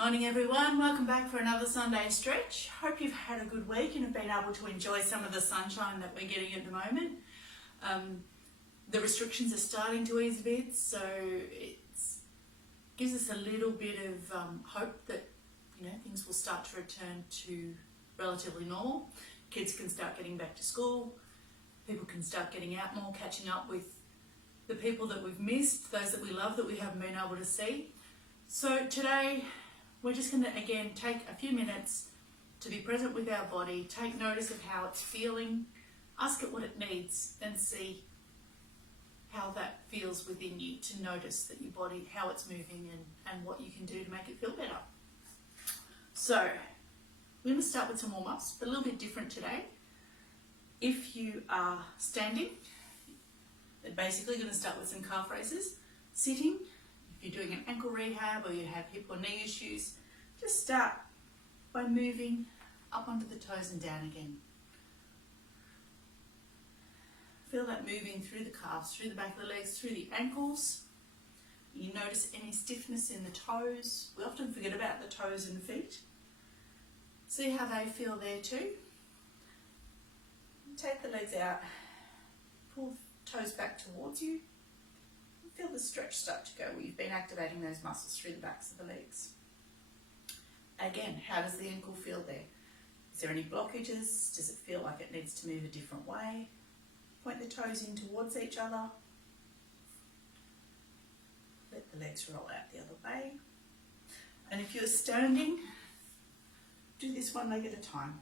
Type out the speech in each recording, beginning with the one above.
Morning everyone, welcome back for another Sunday stretch. Hope you've had a good week and have been able to enjoy some of the sunshine that we're getting at the moment. The restrictions are starting to ease a bit, so it gives us a little bit of hope that things will start to return to relatively normal. Kids can start getting back to school, people can start getting out more, catching up with the people that we've missed, those that we love that we haven't been able to see. So today we're just going to again take a few minutes to be present with our body, take notice of how it's feeling, ask it what it needs and see how that feels within you, to notice that your body, how it's moving and what you can do to make it feel better. So we're going to start with some warm-ups, but a little bit different today. If you are standing, they're basically going to start with some calf raises. Sitting, if you're doing an ankle rehab or you have hip or knee issues, just start by moving up onto the toes and down again. Feel that moving through the calves, through the back of the legs, through the ankles. You notice any stiffness in the toes. We often forget about the toes and feet. See how they feel there too. Take the legs out, pull the toes back towards you. Feel the stretch start to go where you've been activating those muscles through the backs of the legs. Again, how does the ankle feel there? Is there any blockages? Does it feel like it needs to move a different way? Point the toes in towards each other. Let the legs roll out the other way. And if you're standing, do this one leg at a time.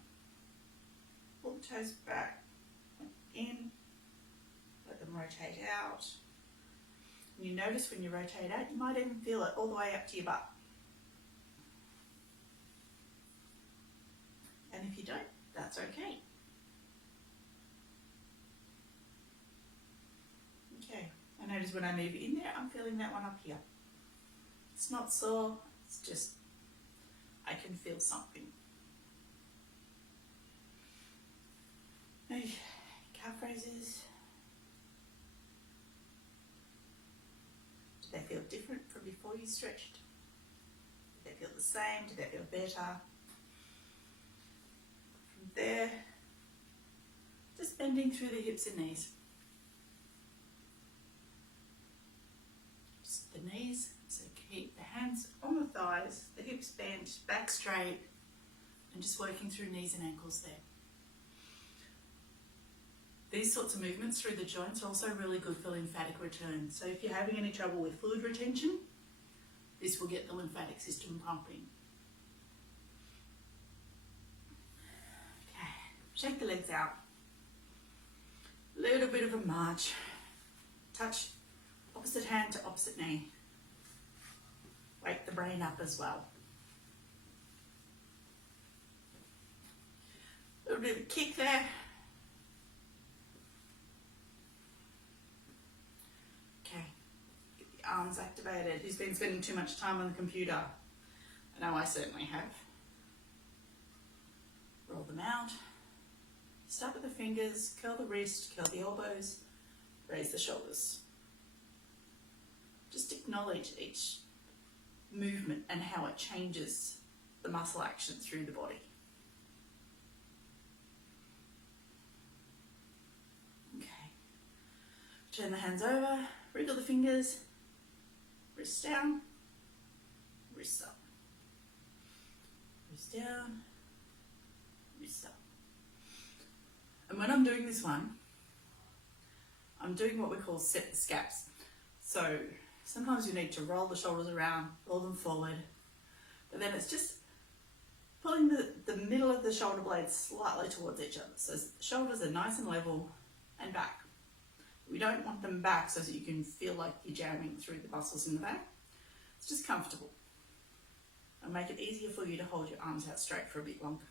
Pull the toes back, in, let them rotate out. You notice when you rotate out, you might even feel it all the way up to your butt. And if you don't, that's okay. Okay, I notice when I move in there, I'm feeling that one up here. It's not sore, it's just, I can feel something. Okay, calf raises. Do they feel different from before you stretched? Do they feel the same? Do they feel better? From there, just bending through the hips and knees. Just the knees, so keep the hands on the thighs, the hips bent, back straight, and just working through knees and ankles there. These sorts of movements through the joints are also really good for lymphatic return. So if you're having any trouble with fluid retention, this will get the lymphatic system pumping. Okay, shake the legs out. Little bit of a march. Touch opposite hand to opposite knee. Wake the brain up as well. A little bit of a kick there. Arms activated. Who's been spending too much time on the computer? I know I certainly have. Roll them out. Start with the fingers, curl the wrist, curl the elbows, raise the shoulders. Just acknowledge each movement and how it changes the muscle action through the body. Okay. Turn the hands over, wriggle the fingers. Wrist down, wrist up. Wrist down, wrist up. And when I'm doing this one, I'm doing what we call set the scaps. So sometimes you need to roll the shoulders around, roll them forward, but then it's just pulling the middle of the shoulder blades slightly towards each other. So the shoulders are nice and level and back. We don't want them back so that you can feel like you're jamming through the muscles in the back. It's just comfortable. And make it easier for you to hold your arms out straight for a bit longer.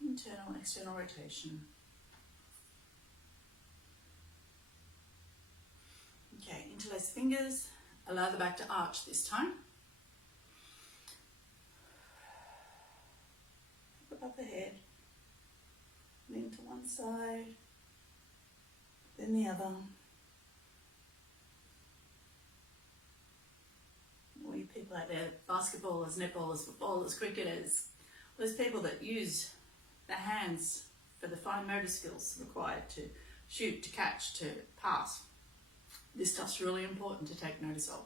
Internal and external rotation. Okay, interlace fingers. Allow the back to arch this time. Above the head, lean to one side, then the other. All you people out there, basketballers, netballers, footballers, cricketers, those people that use the hands for the fine motor skills required to shoot, to catch, to pass. This stuff's really important to take notice of.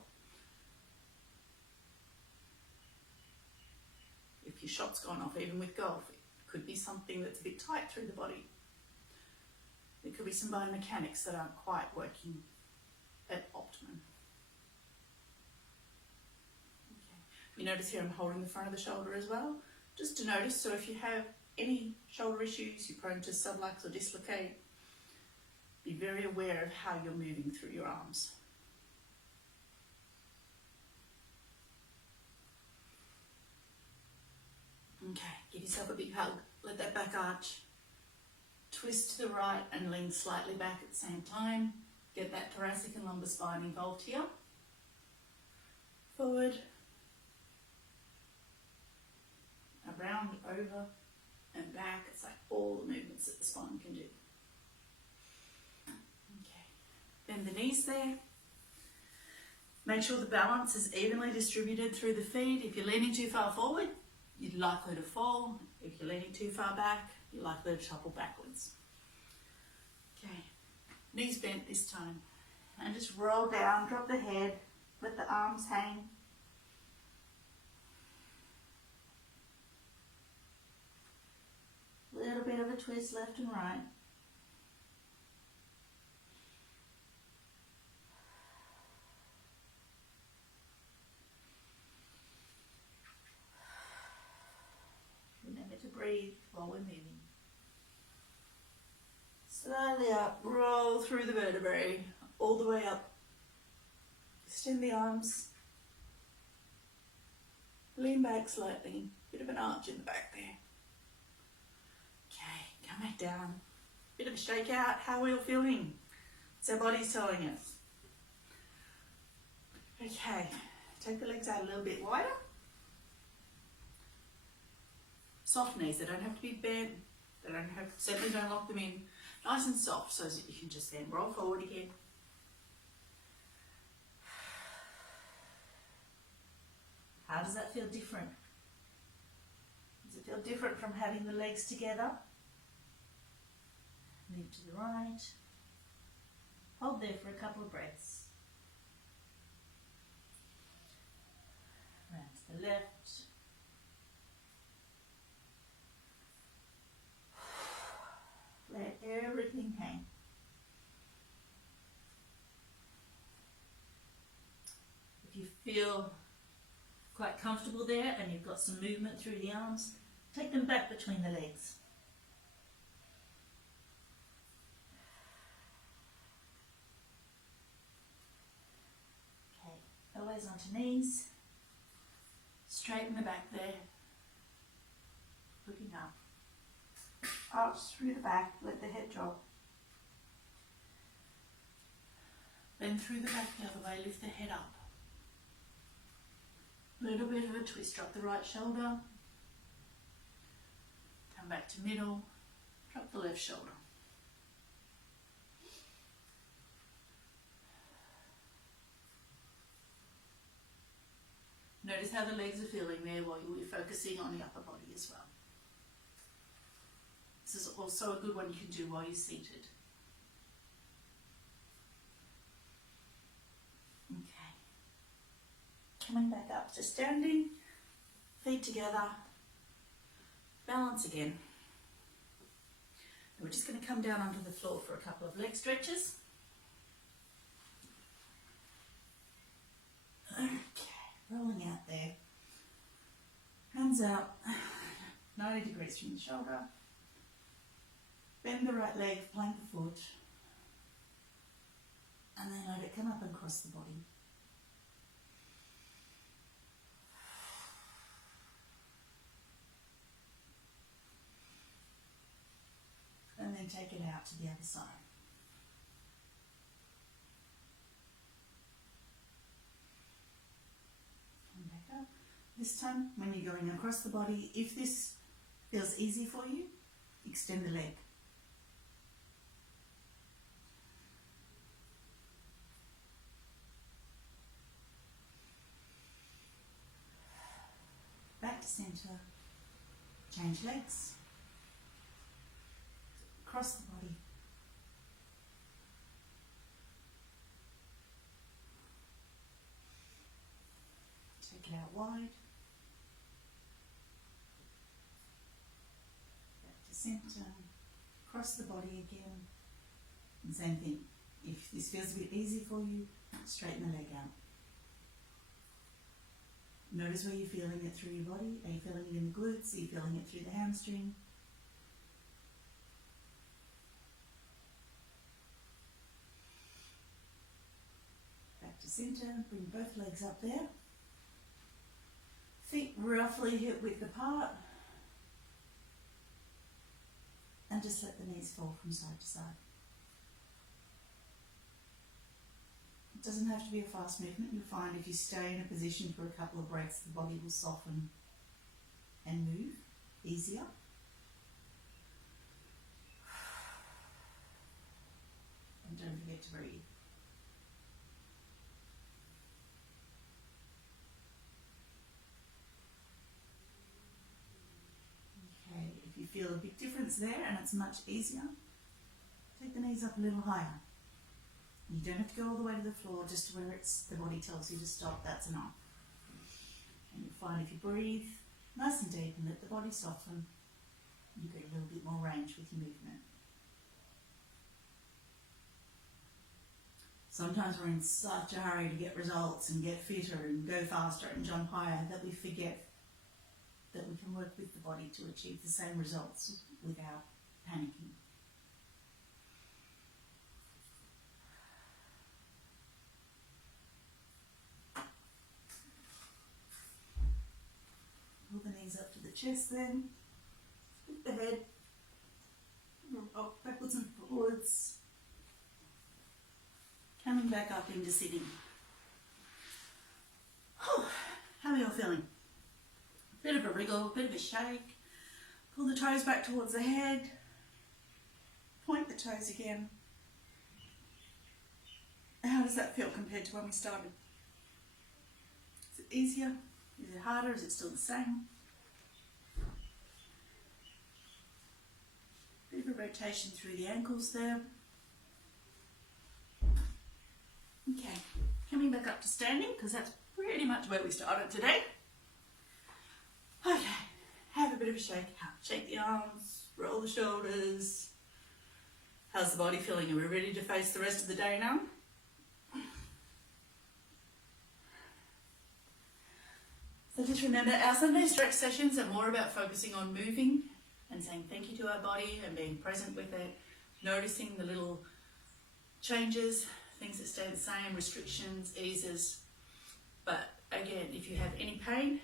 If your shot's gone off, even with golf, it could be something that's a bit tight through the body. There could be some biomechanics that aren't quite working at optimum. Okay. You notice here I'm holding the front of the shoulder as well, just to notice. So if you have any shoulder issues, you're prone to sublux or dislocate, be very aware of how you're moving through your arms. Okay, give yourself a big hug, let that back arch, twist to the right and lean slightly back at the same time. Get that thoracic and lumbar spine involved here. Forward, around, over and back. It's like all the movements that the spine can do. Okay, bend the knees there. Make sure the balance is evenly distributed through the feet. If you're leaning too far forward, you're likely to fall. If you're leaning too far back, you're likely to topple backwards. Okay, knees bent this time. And just roll down, drop the head, let the arms hang. Little bit of a twist left and right. Remember to breathe while we're moving. Slowly up, roll through the vertebrae, all the way up. Extend the arms. Lean back slightly, bit of an arch in the back there. Okay, come back down. Bit of a shake out. How are we all feeling? What's our bodies telling us? Okay, take the legs out a little bit wider. Soft knees, they don't have to be bent. They don't have, certainly don't lock them in. Nice and soft so that you can just then roll forward again. How does that feel different? Does it feel different from having the legs together? Move to the right. Hold there for a couple of breaths. Round to the left. Let everything hang. If you feel quite comfortable there and you've got some movement through the arms, take them back between the legs. Okay, elbows onto knees. Straighten the back there. Looking up. Arch through the back, let the head drop. Bend through the back the other way, lift the head up. Little bit of a twist, drop the right shoulder. Come back to middle, drop the left shoulder. Notice how the legs are feeling there while you're focusing on the upper body as well. This is also a good one you can do while you're seated. Okay. Coming back up to standing, feet together, balance again. And we're just going to come down onto the floor for a couple of leg stretches. Okay, rolling out there. Hands out, 90 degrees from the shoulder. Bend the right leg, plank the foot, and then let it come up and cross the body. And then take it out to the other side. Come back up. This time, when you're going across the body, if this feels easy for you, extend the leg. to centre, change legs, across the body. Take it out wide, back to centre, across the body again, and same thing. If this feels a bit easy for you, straighten the leg out. Notice where you're feeling it through your body. Are you feeling it in the glutes? Are you feeling it through the hamstring? Back to centre, bring both legs up there. Feet roughly hip width apart. And just let the knees fall from side to side. It doesn't have to be a fast movement. You'll find if you stay in a position for a couple of breaths, the body will soften and move easier. And don't forget to breathe. Okay, if you feel a big difference there and it's much easier, take the knees up a little higher. You don't have to go all the way to the floor, just to where the body tells you to stop, that's enough. And you'll find if you breathe nice and deep and let the body soften, you get a little bit more range with your movement. Sometimes we're in such a hurry to get results and get fitter and go faster and jump higher that we forget that we can work with the body to achieve the same results without panicking. Pull the knees up to the chest then, lift the head, rock backwards and forwards, coming back up into sitting. How are you all feeling? Bit of a wriggle, bit of a shake, pull the toes back towards the head, point the toes again. How does that feel compared to when we started? Is it easier? Is it harder? Is it still the same? Bit of a rotation through the ankles there. Okay, coming back up to standing because that's pretty much where we started today. Okay, have a bit of a shake. Shake the arms, roll the shoulders. How's the body feeling? Are we ready to face the rest of the day now? So just remember, our Sunday stretch sessions are more about focusing on moving and saying thank you to our body and being present with it, noticing the little changes, things that stay the same, restrictions, eases. But again, if you have any pain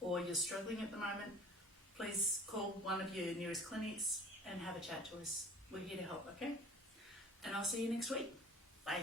or you're struggling at the moment, please call one of your nearest clinics and have a chat to us. We're here to help, okay? And I'll see you next week. Bye.